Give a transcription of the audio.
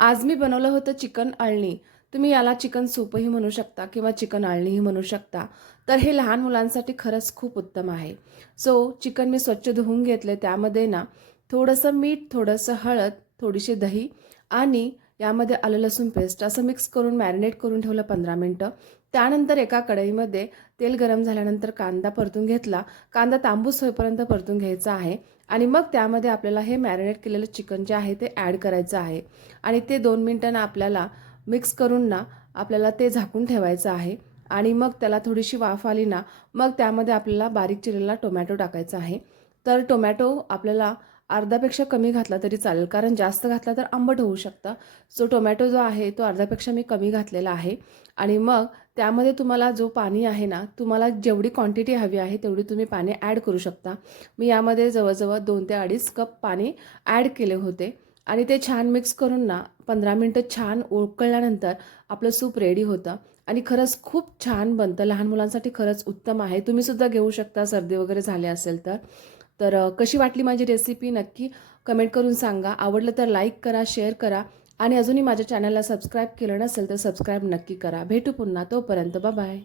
आज मी बनवलं होतं चिकन अळणी तुम्ही याला चिकन सूपही म्हणू शकता किंवा चिकन अळणीही म्हणू शकता. तर हे लहान मुलांसाठी खरंच खूप उत्तम आहे. सो चिकन मी स्वच्छ धुवून घेतले त्यामध्ये ना थोडंसं मीठ थोडंसं हळद थोडीशी दही आणि यामध्ये आलं लसूण पेस्ट असं मिक्स करून मॅरिनेट करून ठेवलं पंधरा मिनटं. त्यानंतर एका कढईमध्ये तेल गरम झाल्यानंतर कांदा परतून घेतला. कांदा तांबूस होईपर्यंत परतून घ्यायचा आहे. आणि मग त्यामध्ये आपल्याला हे मॅरिनेट केलेलं चिकन जे आहे ते ॲड करायचं आहे. आणि ते दोन मिनटांना आपल्याला मिक्स करून ना आपल्याला ते झाकून ठेवायचं आहे. आणि मग त्याला थोडीशी वाफ आली ना मग त्यामध्ये आपल्याला बारीक चिरलेला टोमॅटो टाकायचा आहे. तर टोमॅटो आपल्याला अर्ध्यापेक्षा कमी घातला तरी चालेल. कारण जास्त घातला तर आंबट होऊ शकतं. सो टोमॅटो जो आहे तो अर्ध्यापेक्षा मी कमी घातलेला आहे. आणि मग त्यामध्ये तुम्हाला जो पाणी आहे ना तुम्हाला जेवढी क्वांटिटी हवी आहे तेवढी तुम्ही पाणी ॲड करू शकता. मी यामध्ये जवळजवळ दोन ते अडीच कप पाणी ॲड केले होते. आणि ते छान मिक्स करून ना पंधरा मिनटं छान उकळल्यानंतर आपलं सूप रेडी होतं. आणि खरंच खूप छान बनतं. लहान मुलांसाठी खरंच उत्तम आहे. तुम्हीसुद्धा घेऊ शकता. सर्दी वगैरे झाले असेल तर. तर कशी वाटली माझी रेसिपी नक्की कमेंट करून सांगा. आवडलं तर लाईक करा शेअर करा आणि अजूनही माझ्या चॅनलला सबस्क्राईब केलं नसेल तर सबस्क्राईब नक्की करा. भेटू पुन्हा तोपर्यंत बाय